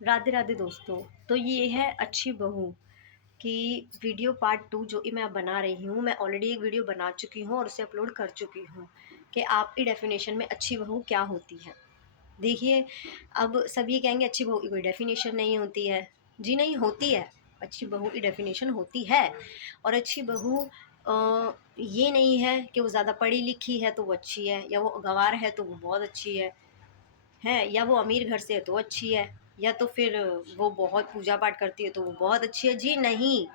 राधे राधे दोस्तों। तो ये है अच्छी बहू की वीडियो पार्ट 2 जो कि मैं अब बना रही हूँ। मैं ऑलरेडी एक वीडियो बना चुकी हूँ और उसे अपलोड कर चुकी हूँ कि आपकी डेफिनेशन में अच्छी बहू क्या होती है। देखिए, अब सब ये कहेंगे अच्छी बहू की कोई डेफिनेशन नहीं होती है। जी नहीं, होती है। अच्छी बहू की डेफिनेशन होती है। और अच्छी बहू ये नहीं है कि वो ज़्यादा पढ़ी लिखी है तो वो अच्छी है, या वो गँवार है तो वो बहुत अच्छी है, या वो अमीर घर से है तो अच्छी है, या तो फिर वो बहुत पूजा पाठ करती है तो वो बहुत अच्छी है। जी नहीं,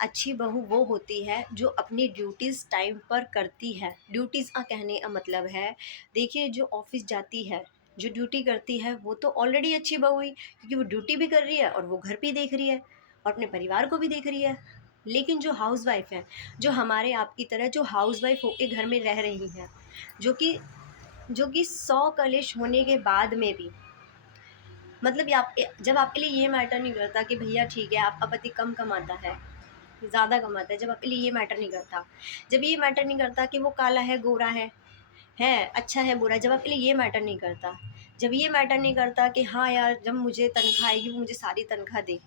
अच्छी बहू वो होती है जो अपनी ड्यूटीज़ टाइम पर करती है। ड्यूटीज़ का कहने का मतलब है, देखिए, जो ऑफिस जाती है, जो ड्यूटी करती है, वो तो ऑलरेडी अच्छी बहू हुई, क्योंकि वो ड्यूटी भी कर रही है और वो घर भी देख रही है और अपने परिवार को भी देख रही है। लेकिन जो हाउसवाइफ है, जो हमारे आपकी तरह जो हाउसवाइफ होके घर में रह रही हैं, जो कि 100 कलेश होने के बाद में भी, मतलब ये आप, जब आपके लिए ये मैटर नहीं करता कि भैया ठीक है आपका पति कम कमाता है, ज़्यादा कमाता है, जब आपके लिए ये मैटर नहीं करता, जब ये मैटर नहीं करता कि वो काला है गोरा है अच्छा है बुरा है, जब आपके लिए ये मैटर नहीं करता, जब ये मैटर नहीं करता कि हाँ यार जब मुझे तनख्वाह आएगी वो मुझे सारी तनख्वाह दे,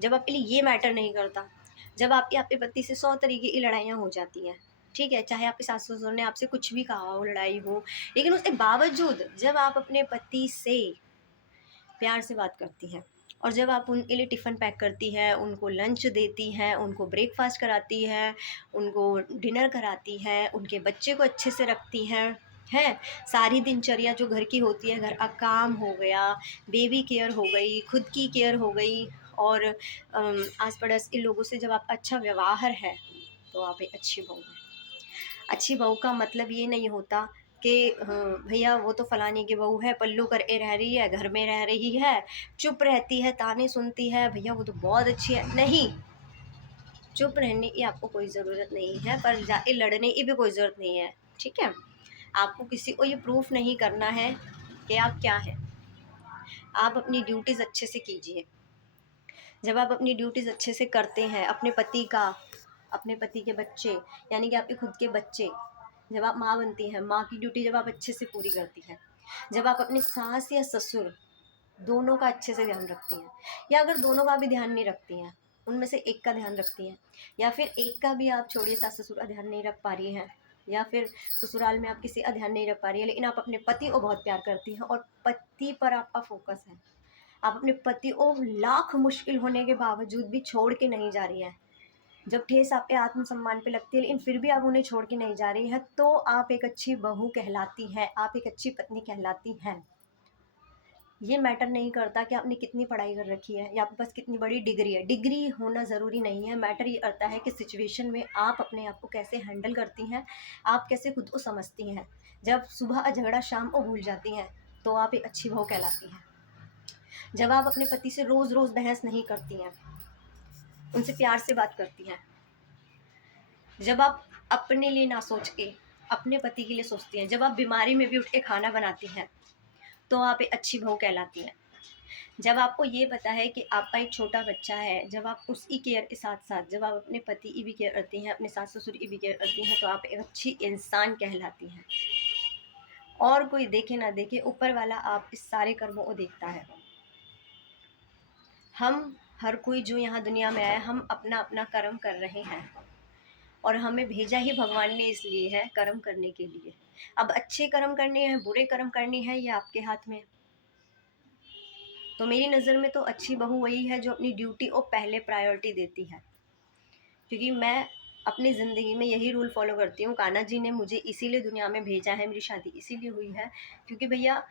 जब आपके लिए ये मैटर नहीं करता, जब आपके आपके पति से 100 तरीके की लड़ाइयाँ हो जाती हैं, ठीक है, चाहे आपके सास ससुर ने आपसे कुछ भी कहा हो, लड़ाई हो, लेकिन उसके बावजूद जब आप अपने पति से प्यार से बात करती हैं और जब आप उनके लिए टिफ़िन पैक करती हैं, उनको लंच देती हैं, उनको ब्रेकफास्ट कराती हैं, उनको डिनर कराती हैं, उनके बच्चे को अच्छे से रखती हैं, सारी दिनचर्या जो घर की होती है, घर का काम हो गया, बेबी केयर हो गई, खुद की केयर हो गई, और आस पड़ोस के लोगों से जब आप अच्छा व्यवहार है, तो आप एक अच्छी बहू हैं। अच्छी बहू का मतलब ये नहीं होता कि भैया वो तो फलाने की बहू है, पल्लू करके रह रही है, घर में रह रही है, चुप रहती है, ताने सुनती है, भैया वो तो बहुत अच्छी है। नहीं, चुप रहने की आपको कोई ज़रूरत नहीं है, पर जाके लड़ने की भी कोई ज़रूरत नहीं है, ठीक है? आपको किसी को ये प्रूफ नहीं करना है कि आप क्या हैं। आप अपनी ड्यूटीज़ अच्छे से कीजिए। जब आप अपनी ड्यूटीज़ अच्छे से करते हैं, अपने पति के बच्चे, यानी कि आपके खुद के बच्चे, जब आप माँ बनती हैं, माँ की ड्यूटी जब आप अच्छे से पूरी करती हैं, जब आप अपने सास या ससुर दोनों का अच्छे से ध्यान रखती हैं, या अगर दोनों का भी ध्यान नहीं रखती हैं, उनमें से एक का ध्यान रखती हैं, या फिर एक का भी आप छोड़िए, सास ससुर का ध्यान नहीं रख पा रही हैं, या फिर ससुराल में आप किसी का ध्यान नहीं रख पा रही है, लेकिन आप अपने पति को बहुत प्यार करती हैं और पति पर आपका फोकस है, आप अपने पति को लाख मुश्किल होने के बावजूद भी छोड़ के नहीं जा रही हैं, जब ठेस आपके आत्मसम्मान पे लगती है लेकिन फिर भी आप उन्हें छोड़ के नहीं जा रही हैं, तो आप एक अच्छी बहू कहलाती हैं, आप एक अच्छी पत्नी कहलाती हैं। ये मैटर नहीं करता कि आपने कितनी पढ़ाई कर रखी है या आपके पास कितनी बड़ी डिग्री है, डिग्री होना ज़रूरी नहीं है। मैटर ये करता है कि सिचुएशन में आप अपने आप को कैसे हैंडल करती हैं, आप कैसे खुद को समझती हैं। जब सुबह झगड़ा शाम को भूल जाती हैं, तो आप एक अच्छी बहू कहलाती हैं। जब आप अपने पति से रोज़ रोज़ बहस नहीं करती हैं, उनसे प्यार से बात करती हैं, जब आप अपने लिए ना सोच के अपने पति के लिए सोचती हैं, जब आप बीमारी में भी उठ के खाना बनाती हैं, तो आप एक अच्छी बहू कहलाती हैं। जब आपको ये पता है कि आपका एक छोटा बच्चा है, जब आप उसकी केयर के साथ-साथ जब आप अपने पति की भी केयर करती हैं, अपने सास-ससुर की भी केयर करती हैं, तो आप एक अच्छी इंसान कहलाती हैं। और कोई देखे ना देखे, ऊपर वाला आप इस सारे कर्मों को देखता है। हम हर कोई जो यहाँ दुनिया में आया है, हम अपना-अपना कर्म कर रहे हैं और हमें भेजा ही भगवान ने इसलिए है, कर्म करने के लिए। अब अच्छे कर्म करने हैं, बुरे कर्म करने हैं, ये आपके हाथ में है। तो मेरी नज़र में तो अच्छी बहू वही है जो अपनी ड्यूटी को पहले प्रायोरिटी देती है, क्योंकि मैं अपनी ज़िंदगी में यही रूल फॉलो करती हूँ। कान्हा जी ने मुझे इसीलिए दुनिया में भेजा है, मेरी शादी इसीलिए हुई है, क्योंकि भैया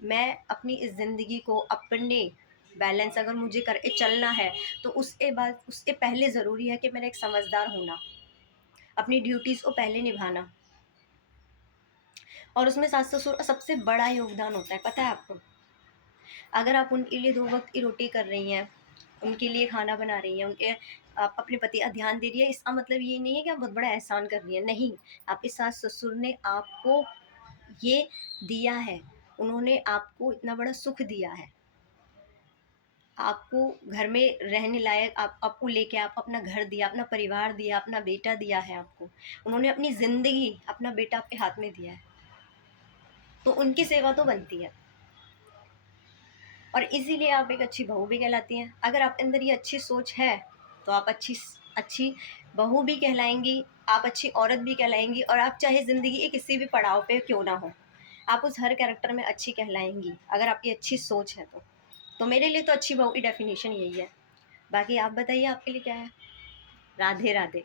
मैं अपनी इस ज़िंदगी को अपने बैलेंस अगर मुझे करके चलना है, तो उसके पहले ज़रूरी है कि मेरा एक समझदार होना, अपनी ड्यूटीज़ को पहले निभाना, और उसमें सास ससुर का सबसे बड़ा योगदान होता है, पता है आपको? अगर आप उनके लिए 2 वक़्त की रोटी कर रही हैं, उनके लिए खाना बना रही हैं, उनके आप अपने पति का ध्यान दे रही है, इसका मतलब ये नहीं है कि आप बहुत बड़ा एहसान कर रही हैं, नहीं। आपके सास-ससुर ने आपको ये दिया है, उन्होंने आपको इतना बड़ा सुख दिया है, आपको घर में रहने लायक आपको लेके आप अपना घर दिया, अपना परिवार दिया, अपना बेटा दिया है आपको। उन्होंने अपनी ज़िंदगी, अपना बेटा आपके हाथ में दिया है, तो उनकी सेवा तो बनती है। और इसीलिए आप एक अच्छी बहू भी कहलाती हैं। अगर आप अंदर ये अच्छी सोच है तो आप अच्छी अच्छी बहू भी कहलाएंगी, आप अच्छी औरत भी कहलाएंगी, और आप चाहे ज़िंदगी के किसी भी पड़ाव पे क्यों ना हो, आप उस हर कैरेक्टर में अच्छी कहलाएंगी अगर आपकी अच्छी सोच है तो मेरे लिए तो अच्छी बहू की डेफिनेशन यही है। बाकी आप बताइए आपके लिए क्या है। राधे राधे।